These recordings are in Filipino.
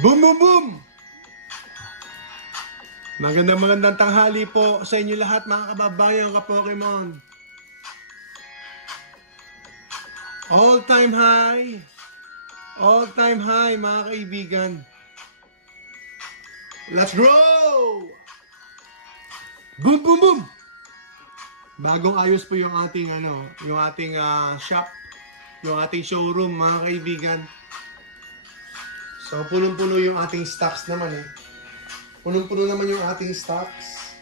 Boom, boom, boom! Magandang tanghali po sa inyo lahat mga kababayan ka-Pokemon. All-time high mga kaibigan. Let's grow! Boom, boom, boom! Bagong ayos po yung ating shop, yung ating showroom mga kaibigan. So punong-puno yung ating stocks naman eh. Punong-puno naman yung ating stocks.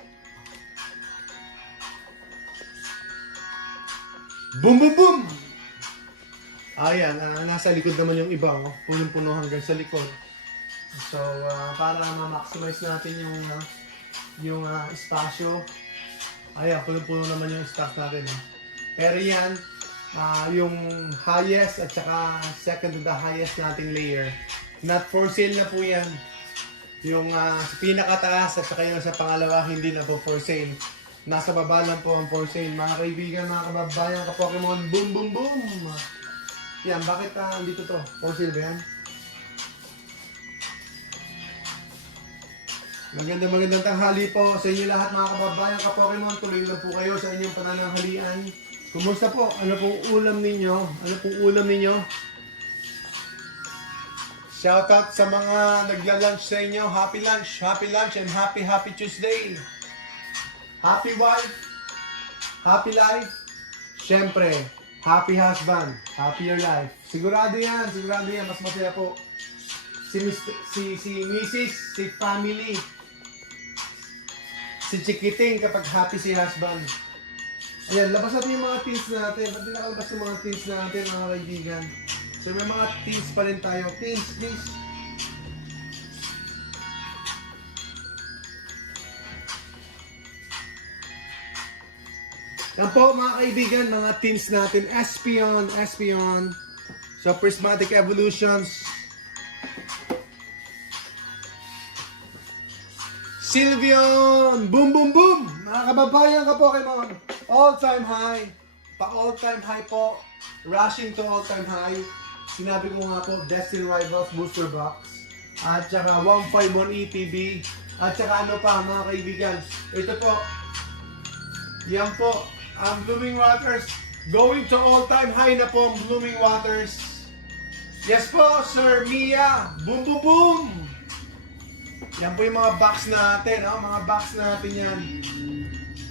Boom, boom, boom! Ayan, nasa likod naman yung iba, oh. Punong-puno hanggang sa likod. So, para ma-maximize natin yung espasyo, ayan, punong-puno naman yung stock natin. Eh. Pero yan, yung highest at saka second to the highest nating layer. Not for sale na po yan. Yung pinakataas at saka yung sa pangalawa, hindi na po for sale. Nasa baba lang po ang for sale. Mga kaibigan, mga kababayan, ka-Pokemon, boom, boom, boom! Yan, bakit dito to? For sale ba yan? Magandang tanghali po sa inyo lahat mga kababayan ka-Pokemon. Tuloy lang po kayo sa inyong panananghalian. Kumusta po? Ano pong ulam ninyo? Shoutout sa mga nagla-lunch sa inyo. Happy lunch and happy Tuesday. Happy wife, happy life. Siyempre, happy husband, happier life. Sigurado yan. Mas masaya po. Si Mrs., si family, si Chikiting kapag happy si husband. Ayan, labas natin yung mga teens natin. Ba't di nakalabas yung mga teens natin, mga kaibigan? So may mga teens pa rin tayo. Teens, please. Yan po mga kaibigan, mga teens natin. Espeon. So Prismatic Evolutions. Sylveon! Boom, boom, boom! Mga kababayan ka-Pokemon. All-time high. Pa-all-time high po. Rushing to all-time high. Sinabi ko nga po, Destiny Rivals Booster Box. At saka 151 ETB. At saka ano pa mga kaibigan. Ito po. Yan po. Ang Blooming Waters. Going to all-time high na po ang Blooming Waters. Yes po, Sir Mia. Boom, boom, boom! Yan po yung mga box natin, mga box natin yan.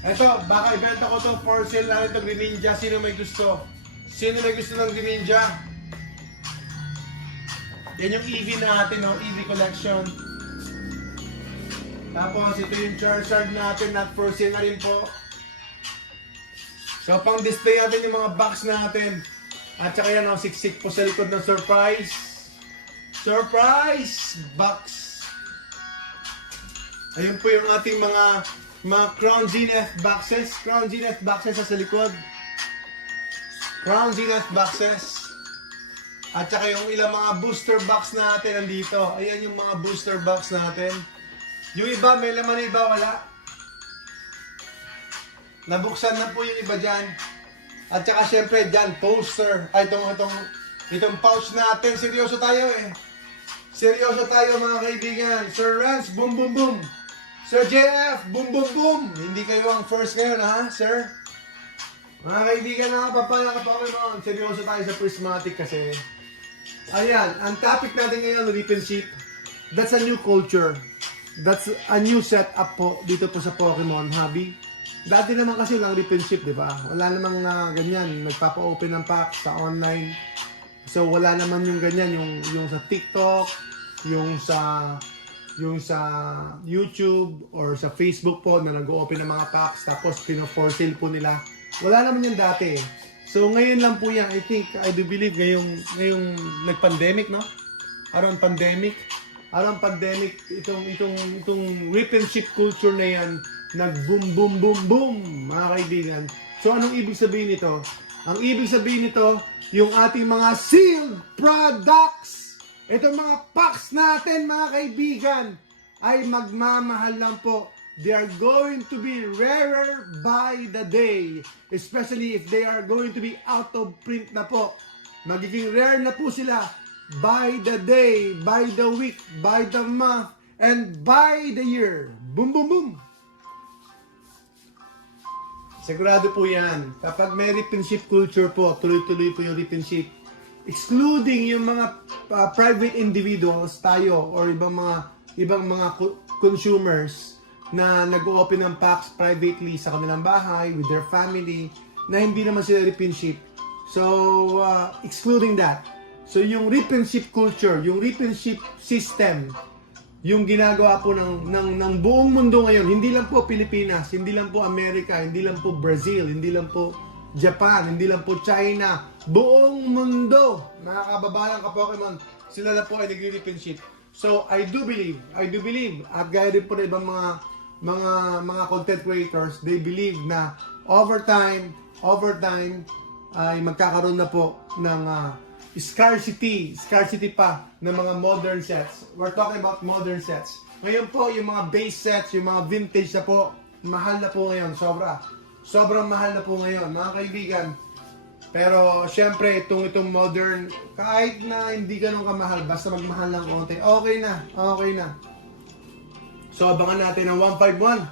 Ito, baka ibenta ko to for sale na ito, Greninja. Sino may gusto? Sino may gusto ng Greninja? Yan yung EV natin, EV collection. Tapos ito yung Charizard natin, not for sale na rin po. So pang display natin yung mga box natin. At saka yan, siksik po sa likod ng surprise. Surprise box. Ayun po yung ating mga Crown Zenith boxes. Crown Zenith boxes sa likod. Crown Zenith boxes. At saka yung ilang mga booster box natin nandito. Ayan yung mga booster box natin. Yung iba, may laman, iba wala. Nabuksan na po yung iba dyan. At saka syempre dyan, poster. Ay, itong pouch natin. Seryoso tayo eh. Seryoso tayo mga kaibigan. Sir Rance, boom, boom, boom. Sir JF, boom, boom, boom. Hindi kayo ang first ngayon, ha, sir? Mga kaibigan, nakapapaya ka pa naman. Seryoso tayo sa Prismatic kasi. Ayan, ang topic natin ngayon, Rip and Ship. That's a new culture. That's a new setup po dito po sa Pokemon Hobby. Dati naman kasi lang Rip and Ship, di ba? Wala namang ganyan. Nagpapa-open ng pack sa online. So, wala naman yung ganyan. Yung sa TikTok, yung sa YouTube or sa Facebook po na nag-open ng mga packs tapos pino-for sale po nila. Wala naman yung dati. So ngayon lang po yan. I do believe ngayong nag-pandemic, no? Around pandemic, itong rip and ship culture na yan nag-boom, boom, boom, boom, mga kaibigan. So anong ibig sabihin nito? Ang ibig sabihin nito, yung ating mga sealed products. Itong mga packs natin, mga kaibigan, ay magmamahal lang po. They are going to be rarer by the day. Especially if they are going to be out of print na po. Magiging rare na po sila. by the day, by the week, by the month, and by the year. Boom, boom, boom! Sigurado po yan. Kapag may rip and ship culture po, tuloy-tuloy po yung rip and ship. Excluding yung mga private individuals tayo or ibang mga consumers na nag-open ng packs privately sa kanilang bahay, with their family, na hindi naman sila rip and ship. So, excluding that. So, yung rip and ship culture, yung rip and ship system, yung ginagawa po ng buong mundo ngayon, hindi lang po Pilipinas, hindi lang po Amerika, hindi lang po Brazil, hindi lang po Japan, hindi lang po China, buong mundo, mga kababayan ka-Pokemon, sila na po ay nag-rip and ship. So, I do believe, at gaya din po na ibang mga content creators, they believe na over time, ay magkakaroon na po ng scarcity pa ng mga modern sets. We're talking about modern sets. Ngayon po, yung mga base sets, yung mga vintage na po, mahal na po ngayon, sobrang mahal na po ngayon, mga kaibigan. Pero, syempre, itong modern, kahit na hindi ganun kamahal, basta magmahal lang konti, okay na. So, abangan natin ang 151.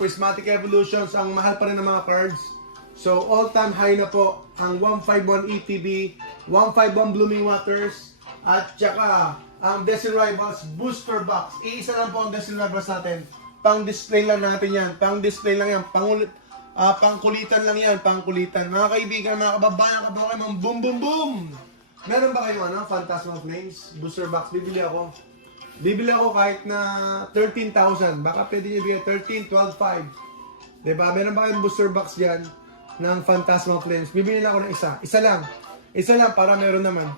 Prismatic Evolutions, ang mahal pa rin ng mga cards. So, all-time high na po ang 151 ETB, 151 Blooming Waters, at saka ang Desert Rivals Booster Box. Iisa lang po ang Desert Rivals natin. Pang-display lang natin yan. Pang-display lang yan. Pangkulitan lang yan. Pangkulitan. Mga kaibigan, mga kababayan, kababayan, boom, boom, boom! Meron ba kayong Phantasmal Flames? Booster Box, bibili ako kahit na 13,000. Baka pwede nyo bigay 13, 12,500. Diba? Meron ba kayong booster box dyan ng Phantasmal Flames? Bibili na ako ng isa. Isa lang para meron naman.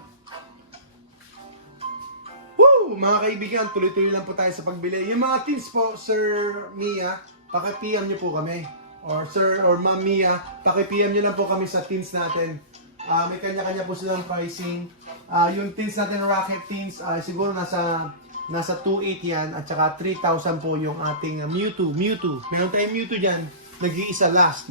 Woo! Mga kaibigan, tuloy-tuloy lang po tayo sa pagbili. Yung mga teens po, Sir Mia, paki-PM nyo po kami. Or Sir or Ma'am Mia, paki-PM nyo lang po kami sa teens natin. May kanya-kanya po silang pricing. Yung teens natin, Rocket Teens, siguro nasa 2.8 yan. At saka 3,000 po yung ating Mewtwo. Meron tayong Mewtwo dyan. Nag-iisa last.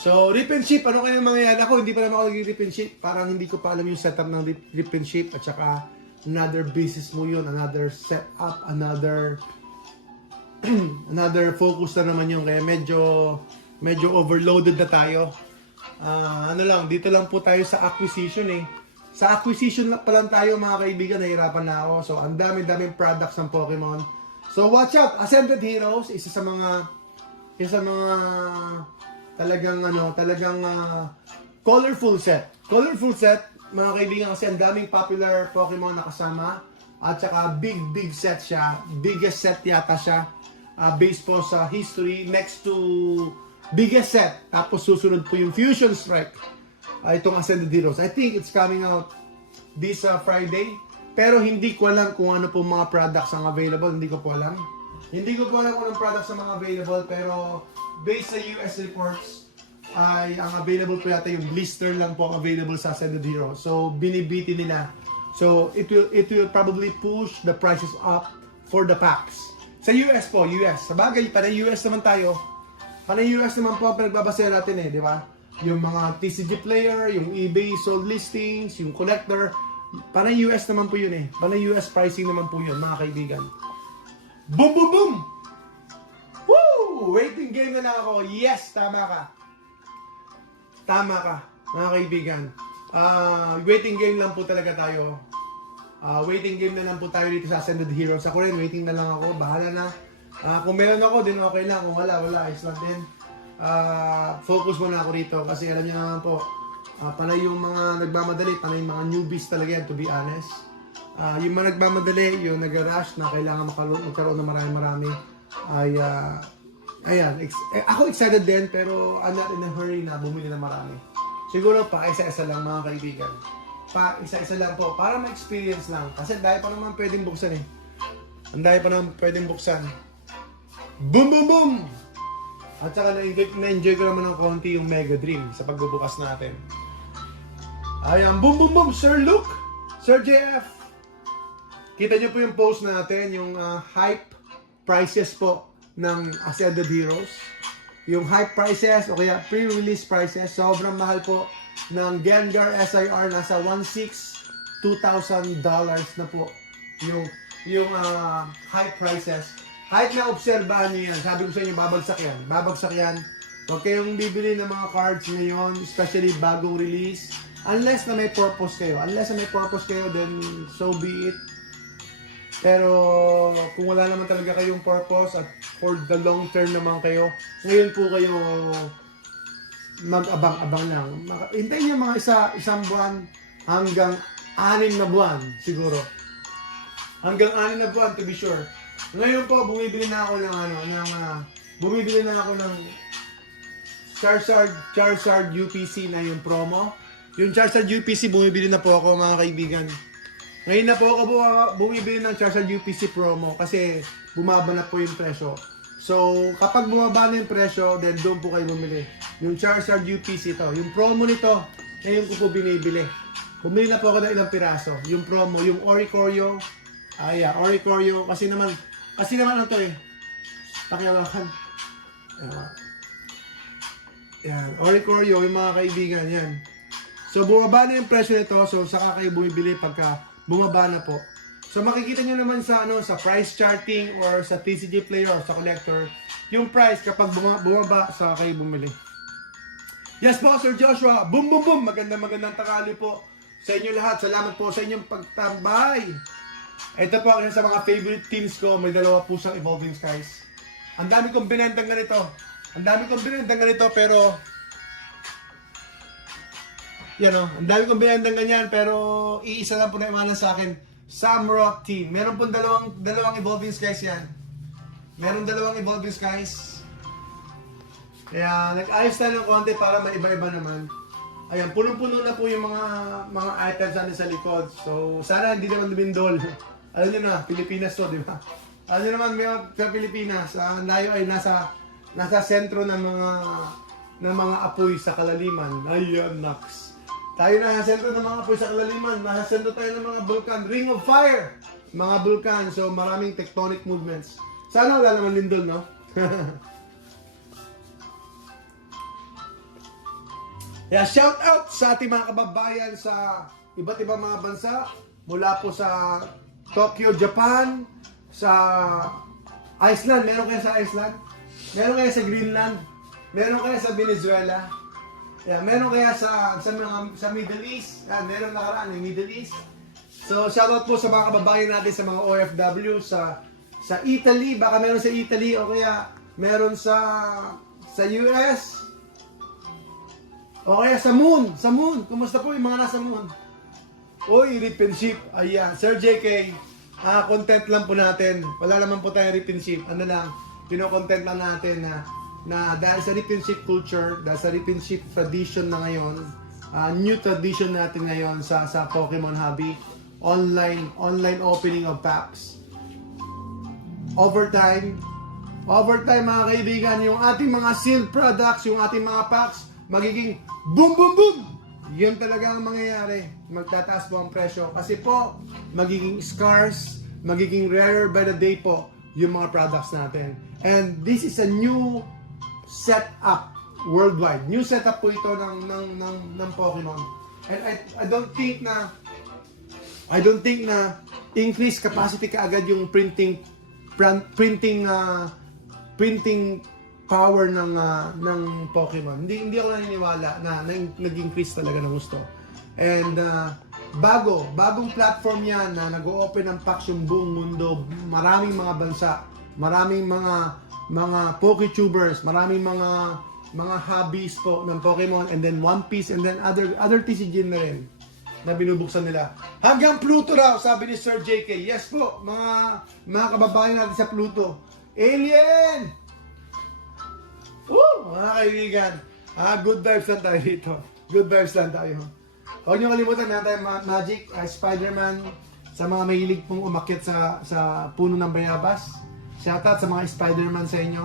So, rip and ship, ano kaya mangyayari? Ako, hindi pa naman ako nag-rip and ship. Parang hindi ko pa alam yung setup ng rip and ship. At saka, another business mo yun. Another setup, another focus na naman yun. Kaya medyo overloaded na tayo. Dito lang po tayo sa acquisition eh. Sa acquisition pa lang tayo mga kaibigan, nahirapan na ako. So, ang daming products ng Pokemon. So, watch out! Ascended Heroes, isa sa mga talagang colorful set. Colorful set, mga kaibigan, kasi ang daming popular Pokemon na kasama. At saka big set siya. Biggest set yata siya. Based po sa history. Next to biggest set. Tapos susunod po yung Fusion Strike. Itong Ascended Heroes. I think it's coming out this Friday. Pero hindi ko alam kung ano po mga products ang available. Hindi ko po alam kung anong products ang mga available. Pero based sa US reports, ay ang available po yata yung blister lang po ang available sa Ascended Heroes. So binibiti nila. So it will probably push the prices up for the packs. Sa US po, Sa bagay, panay US naman tayo. Panay US naman po ang pinagbabasaya natin eh, di ba? Yung mga TCG player, yung eBay sold listings, yung collector. Panay US naman po yun eh. Panay US pricing naman po yun, mga kaibigan. Boom, boom, boom! Woo! Waiting game na lang ako. Yes, tama ka, mga kaibigan. Waiting game lang po talaga tayo. Waiting game na lang po tayo dito sa Ascended Heroes. Ako rin, waiting na lang ako. Bahala na. Kung meron ako, din okay lang. Kung wala, ayos lang din. Focus muna ako rito. Kasi alam niyo naman po, panay yung mga nagmamadali, panay yung mga newbies talaga yan, to be honest. Yung mga nagmamadali, yung nag-rush na kailangan magkaroon ng marami-marami, ayan. Ako excited din, pero I'm not in a hurry na bumili na marami. Siguro pa isa-isa lang mga kaibigan. Pa isa-isa lang po, para ma-experience lang. Kasi dahil pa naman pwedeng buksan eh. Ang dahil pa naman pwedeng buksan. Boom, boom, boom! At saka na-enjoy ko naman ng konti yung Mega Dream sa pagbubukas natin. Ayan, boom, boom, boom! Sir Luke! Sir JF! Kita nyo po yung post natin, yung hype prices po ng Ascended Heroes. Yung hype prices o kaya pre-release prices, sobrang mahal po ng Gengar SIR, nasa $2,000 na po yung high prices. Kahit na obserbahan nyo yan, sabi ko sa inyo, babagsak yan. Huwag kayong bibili ng mga cards ngayon, especially bagong release, unless na may purpose kayo. Then so be it. Pero kung wala naman talaga kayong purpose at for the long term naman kayo, ngayon po kayo mag-abang-abang lang. Hintayin nyo mga isang buwan hanggang 6 na buwan siguro. Hanggang 6 na buwan to be sure. Ngayon po bumibili na ako ng Charizard UPC na yung promo. Yung Charizard UPC bumibili na po ako mga kaibigan. Ngayon na po ako bumibili ng Charizard UPC promo kasi bumaba na po yung presyo. So, kapag bumaba na yung presyo, then doon po kayo bumili. Yung Charizard UPC to. Yung promo nito, ngayon ko po binibili. Bumili na po ako ng ilang piraso. Yung promo, yung Oricorio. Oricorio. Kasi naman ano to eh. Pakialakan. Yan. Oricorio, yung mga kaibigan, yan. So, bumaba na yung presyo nito. So, saka kayo bumibili pagka bumaba na po. So, makikita nyo naman sa price charting or sa TCG player or sa collector, yung price kapag bumaba, saka kayo bumili. Yes po, Sir Joshua. Boom, boom, boom. Magandang tanghali po sa inyo lahat. Salamat po sa inyong pagtambay. Ito po, sa mga favorite teams ko, may dalawa po siyang Evolving Skies. Ang dami kong binentang ganito. Pero ang dami kong binentang ganyan, pero iisa lang po na imanan sa akin. Samrock Team. Meron po dalawang Evolving Skies yan. Meron dalawang Evolving Skies. Kaya nag-ayos tayo ng konti para maiba-iba naman. Ayan, punong-puno na po yung mga items natin sa likod. So, sana hindi naman lumindol. Alam nyo na, Pilipinas to, di ba? Alam nyo naman, sa Pilipinas, ang layo ay nasa sentro ng mga apoy sa kalaliman. Ayan, naks. Tayo nasa sentro ng mga apoy sa kalaliman. Nasa sentro tayo ng mga vulkan. Ring of Fire! Mga vulkan. So, maraming tectonic movements. Sana wala naman lindol, no? Yeah, shout out sa ating mga kababayan sa iba't ibang mga bansa. Mula po sa Tokyo, Japan, sa Iceland. Meron kayo sa Iceland? Meron kayo sa Greenland? Meron kayo sa Venezuela? Yeah, meron kaya sa Middle East? Yeah, meron nakaraan yung Middle East. So, shout out po sa mga kababayan natin sa mga OFW sa Italy. Baka meron sa Italy o kaya meron sa US. O kaya sa Moon. Kumusta po yung mga nasa Moon? Oy, rip and ship. Ayan, Sir JK. Content lang po natin. Wala naman po tayong rip and ship. Ano lang, pino-content lang natin na dahil sa rip and ship culture, dahil sa rip and ship tradition na ngayon, new tradition natin ngayon sa Pokemon hobby, online opening of packs. Overtime mga kaibigan, yung ating mga sealed products, yung ating mga packs, magiging boom boom boom. Yun talaga ang mangyayari. Magtataas po ang presyo kasi po magiging scarce, magiging rarer by the day po yung mga products natin. And this is a new setup worldwide. New setup po ito ng Pokemon. And I don't think na increase capacity kaagad yung printing power ng Pokemon. Hindi ako naniniwala na nag-increase talaga ng gusto. And bagong platform yan na nag-o-open ng packs yung buong mundo. Maraming mga bansa, maraming mga Poketubers, maraming mga hobbies po ng Pokemon, and then One Piece, and then other TCG na rin na binubuksan nila. Hanggang Pluto raw, sabi ni Sir JK. Yes po, mga kababayan natin sa Pluto. Alien! Woo! Mga kaibigan, good vibes lang tayo dito. Good vibes lang tayo. Huwag niyo kalimutan na tayo Magic, Spider-Man, sa mga mahilig pong umakyat sa puno ng bayabas. Shoutout sa mga Spider-Man sa inyo.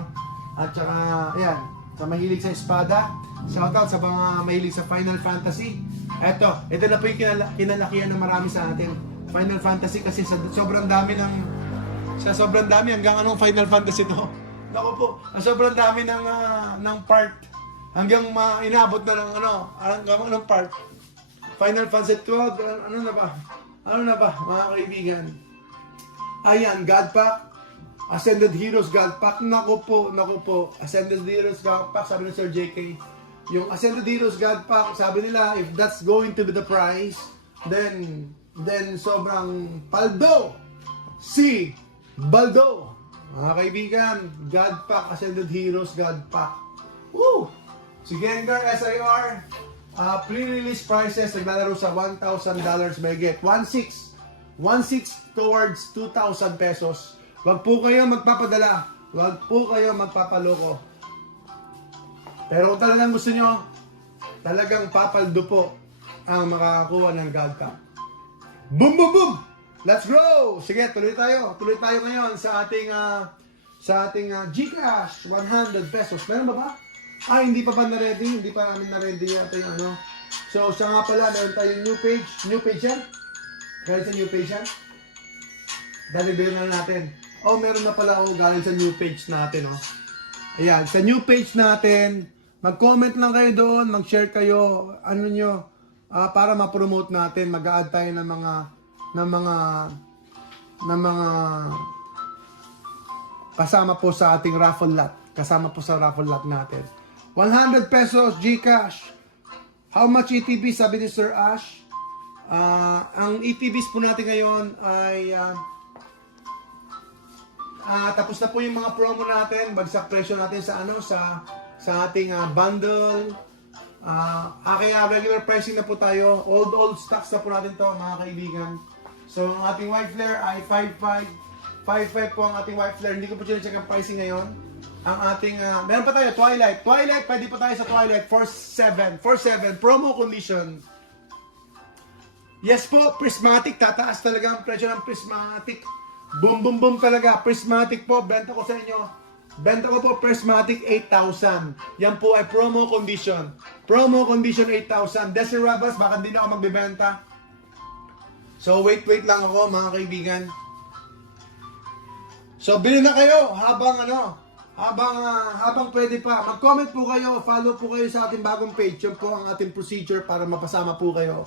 At saka, ayan, sa mahilig sa espada. Shoutout sa mga mahilig sa Final Fantasy. Ito na po yung kinalakihan ng marami sa atin. Final Fantasy kasi sobrang dami hanggang anong Final Fantasy to? Naku po, sobrang dami ng part. hanggang inaabot na ng hanggang anong part? Final Fantasy 12, ano na ba? Ano na ba, mga kaibigan? Ayan, God Pack. Ascended Heroes God Pack. Naku po. Ascended Heroes God Pack, sabi ni Sir JK. Yung Ascended Heroes God Pack, sabi nila, if that's going to be the price, then sobrang paldo. Si Baldo. Mga kaibigan, God Pack, Ascended Heroes God Pack. Woo! Si Gengar SIR, pre-release prices, naglalaro sa $1,000 may get. 1.6 towards 2,000 pesos. Wag po kayo magpapadala. Wag po kayo magpapaloko. Pero kung talagang gusto nyo, talagang papaldo po ang makakakuha ng God Pack. Boom, boom, boom! Let's go! Sige, tuloy tayo. Tuloy tayo ngayon sa ating GCash, 100 pesos. Meron ba ba? Hindi pa ba na-ready? Hindi pa namin na-ready ito yung ano. So, siya nga pala, meron tayong new page. New page yan? Galing sa new page yan? Dali-dali na natin. Meron na pala galing sa new page natin, Ayan, sa new page natin, mag-comment lang kayo doon, mag-share kayo, para ma-promote natin, mag-a-add tayo ng mga kasama po sa ating raffle lot. Kasama po sa raffle lot natin. 100 pesos GCash. How much ETB? Sabi ni Sir Ash. Ang ETBs po natin ngayon ay tapos na po yung mga promo natin. Bagsak presyo natin sa ating bundle. Kaya regular pricing na po tayo. Old stocks na po natin to, mga kaibigan. So, ang ating white flare ay 5.5. 5.5 po ang ating white flare. Hindi ko po check ang pricing ngayon. Ang ating, meron pa tayo, Twilight. Twilight, pwede pa tayo sa Twilight. 4.7. 4.7. Promo condition. Yes po, Prismatic. Tataas talaga ang presyo ng Prismatic. Boom, boom, boom talaga. Prismatic po. Benta ko sa inyo. Benta ko po Prismatic 8,000. Yan po ay promo condition. Promo condition 8,000. Desirabas, baka hindi na ako magbibenta. So, wait lang ako, mga kaibigan. So, bilhin na kayo habang pwede pa. Mag-comment po kayo, follow po kayo sa ating bagong page. Yun po ang ating procedure para mapasama po kayo.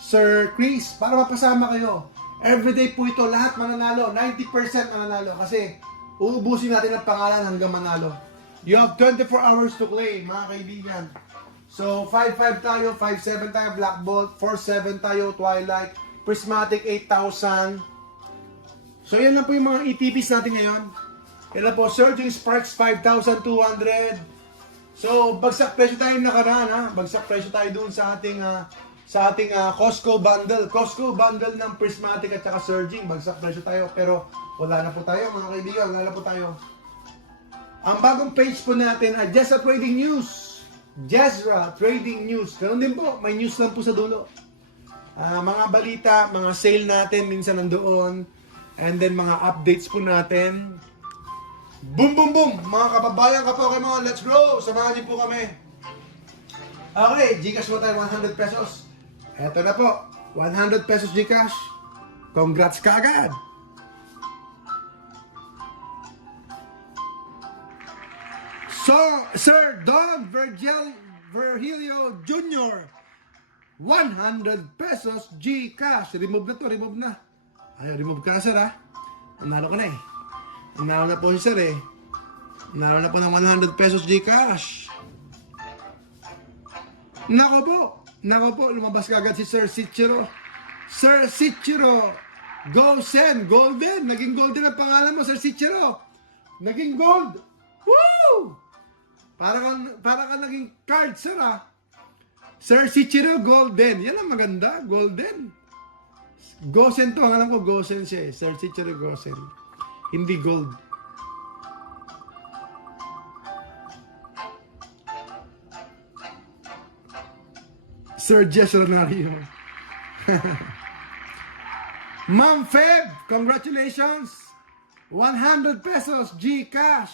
Sir Chris, para mapasama kayo. Everyday po ito, lahat mananalo. 90% mananalo. Kasi, uubusin natin ang pangalan hanggang manalo. You have 24 hours to play, mga kaibigan. So, 5.5 tayo, 5.7 tayo, Black Bolt, 4.7 tayo, Twilight, Prismatic 8,000. So, yan lang po yung mga ETPs natin ngayon. Yan lang po, Surging Sparks 5,200. So, bagsak presyo tayo nakaraan, ha? Bagsak presyo tayo doon sa ating Costco bundle. Costco bundle ng Prismatic at saka Surging. Bagsak presyo tayo. Pero, wala na po tayo, mga kaibigan. Wala na po tayo. Ang bagong page po natin ay Jezra Trading News. Jezra Trading News. Ganun din po, may news lang po sa dulo. Mga balita, mga sale natin, minsan nandoon. And then mga updates po natin. Boom, boom, boom! Mga kababayan, ka-Pokemon, let's go! Samahan niyo po kami. Okay, GCash mo tayo 100 pesos. Eto na po, 100 pesos GCash. Congrats ka agad! So, Sir Don Virgilio Jr. 100 pesos GCash. Remove na to, remove na. Ay, remove ka na, sir, ha? Nanalo ka na, eh. Nanalo na po si sir, eh. Nanalo na po ng 100 pesos GCash. Nako po, lumabas ka agad si Sir Sichiro. Sir Sichiro, go send, golden. Naging golden ang pangalan mo, Sir Sichiro. Naging gold. Woo! Para ka naging card, sir, ha? Sir Sichiro, golden. Yan ang maganda, golden. Gosen to, ang alam ko Gosen siya, eh. Sir Sichiro Gosen. Hindi gold. Sir Jess Ronario. Ma'am Feb, congratulations. 100 pesos GCash.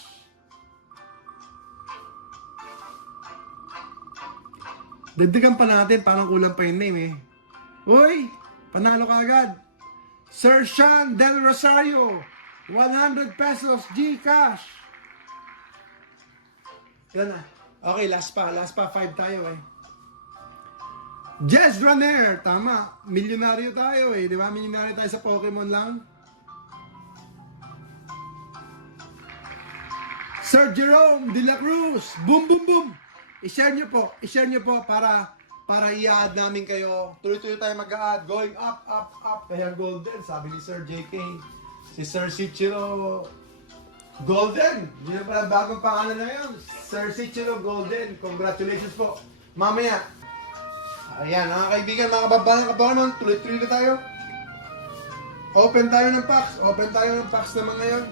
Dagdagan pa natin, parang kulang pa yung name, eh. Uy, panalo ka agad. Sir Sean Del Rosario, 100 pesos GCash. Yan na. Okay, last pa. 5 tayo eh. Jess Runner, tama. Milyonaryo tayo eh. Di ba? Milyonaryo tayo sa Pokemon lang. Sir Jerome De La Cruz. Boom, boom, boom. I-share nyo po. I-share nyo po para i-add namin kayo. Tuloy-tuloy tayo mag-add. Going up, up, up. Kaya golden, sabi ni Sir JK. Si Sir Sichiro Golden. Hindi na pala bagong pangalan na yun. Sir Sichiro Golden. Congratulations po. Mamaya. Ayan, mga kaibigan, mga kababayan, kababayan, tuloy-tuloy na tayo. Open tayo ng packs. Open tayo ng packs naman ngayon.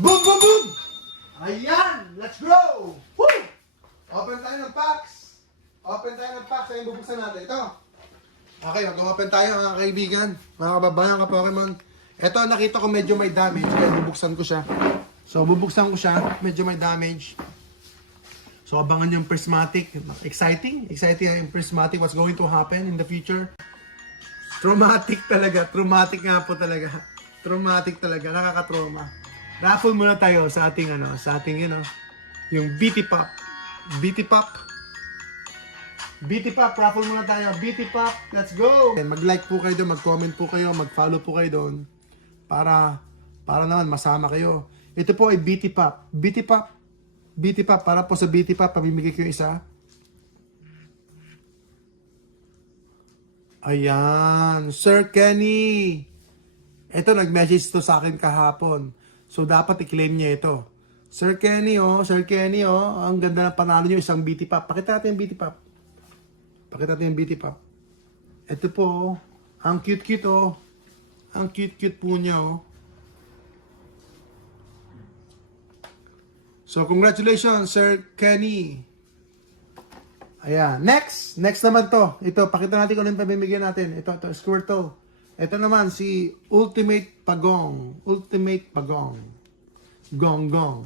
Boom, boom, boom! Ayan! Let's go! Woo! Open tayo ng packs. Open tayo ng packs. Ayun, bubuksan natin. Ito. Okay, mag-open tayo mga kaibigan. Mga kababayan, ka-Pokemon. Ito, nakita ko medyo may damage. Kaya bubuksan ko siya. So, bubuksan ko siya. Medyo may damage. So, abangan yung prismatic. Exciting. Exciting yung prismatic. What's going to happen in the future. Traumatic talaga. Traumatic nga po talaga. Traumatic talaga. Nakaka-trauma. Raffle muna tayo sa ating yung BT Pop. BT Pop. BT Pop, raffle muna tayo. BT Pop, let's go! Mag-like po kayo doon, mag-comment po kayo, mag-follow po kayo doon para naman masama kayo. Ito po ay BT Pop. BT Pop. BT Pop, para po sa BT Pop, pamimigay ko yung isa. Ayan, Sir Kenny. Ito, nag-message to sa akin kahapon. So, dapat i-claim niya ito. Sir Kenny, ang ganda ng panalo niyo, isang BT Pop. Pakita natin yung BT Pop. Pakita natin yung BT Pop. Ito po, ang cute-cute, oh. Ang cute-cute po niya, oh. So, congratulations, Sir Kenny. Ayan. Next naman to. Ito, pakita natin kung ano yung pamimigyan natin. Ito, Squirtle. Ito naman si Ultimate Pagong. Ultimate Pagong. Gong.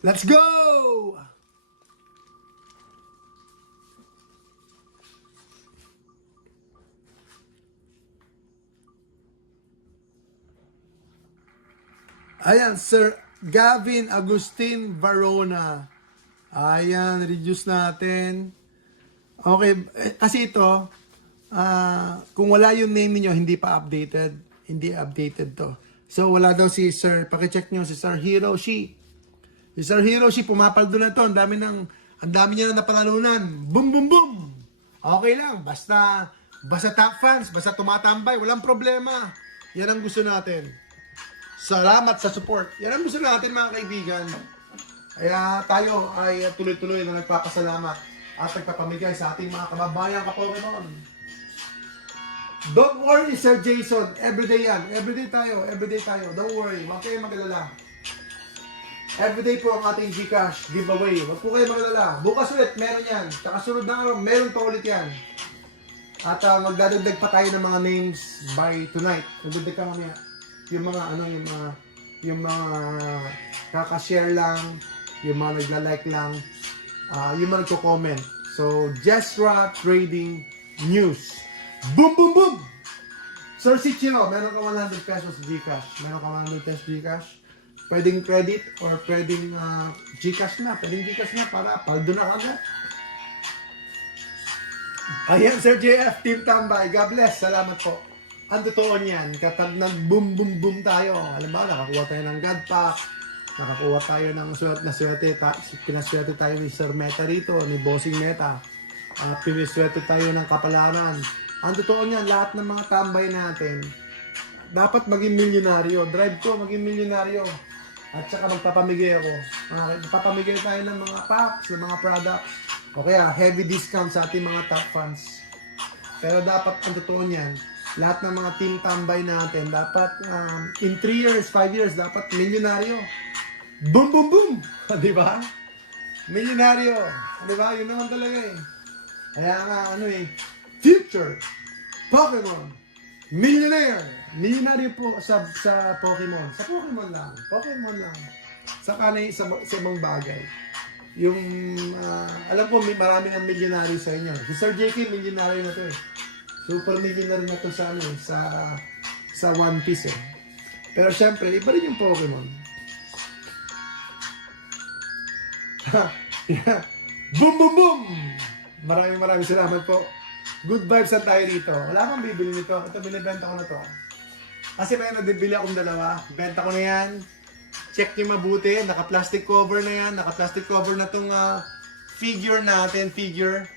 Let's go! Ayan, Sir Gavin Agustin Varona. Ayan, reduce natin. Okay, kasi ito, kung wala yung name niyo hindi pa updated. Hindi updated to. So, wala daw si Sir, pakicheck nyo si Sir Hiroshi. Si Sir Hiroshi, pumapaldo na to. Ang dami niya na napanalunan. Boom, boom, boom! Okay lang, basta top fans, basta tumatambay, walang problema. Yan ang gusto natin. Salamat sa support. Yan ang gusto natin mga kaibigan. Kaya tayo ay tuloy-tuloy na nagpapasalamat at nagpapamigay sa ating mga kababayang ka-Pokemon. Don't worry, Sir Jason. Everyday yan. Everyday tayo. Don't worry. Huwag kayong mag-alala. Everyday po ang ating Gcash giveaway. Huwag po kayong mag-alala. Bukas ulit, meron yan. Tsaka sunod na araw, meron pa ulit yan. At magdadagdag pa tayo ng mga names by tonight. Magdadagdag ka mamaya. Yung mga kaka-share lang, yung mga nagla-like lang, yung mga nagko-comment. So, Jesra Trading News. Boom, boom, boom! Sir Sichiro, meron ka 100 pesos Gcash. Meron ka 100 pesos Gcash. Pwedeng credit or pwedeng Gcash na. Pwedeng Gcash na para paldo na agad. Ayan, Sir JF, Team Tambay. God bless. Salamat po. Ang totoo niyan, kapag nag-boom, boom, boom tayo, alam ba, nakakuha tayo ng God Pack, nakakuha tayo ng swerte, pinaswerte tayo ni Sir Meta rito, ni Bossing Meta, piniswerte tayo ng kapalaran. Ang totoo niyan, lahat ng mga tambay natin, dapat maging milyonaryo. Drive ko, maging milyonaryo. At saka magpapamigay ako. Magpapamigay tayo ng mga packs, ng mga products, o kaya heavy discount sa ating mga top fans. Pero dapat, ang totoo niyan, lahat ng mga team tambay natin, dapat in 3 years, 5 years, dapat milyonaryo. Boom, boom, boom! Di ba? Milyonaryo. Di ba? Yun naman talaga eh. Kaya nga, future Pokemon Millionaire. Milyonaryo po sa Pokemon. Sa Pokemon lang. Saka na sa ibang bagay. Yung, alam ko, marami ng milyonaryo sa inyo. Si Sir JK, milyonaryo na to eh. Super millionaire na to sa One Piece eh. Pero syempre, iba rin yung Pokemon. Yeah. Boom, boom, boom! Maraming salamat po. Good vibes na tayo dito. Wala akong bibili nito. Ito, binibenta ko na to. Kasi may nabibili akong dalawa. Benta ko na yan. Check nyo mabuti. Naka-plastic cover na yan. Naka-plastic cover na tong figure natin. Figure.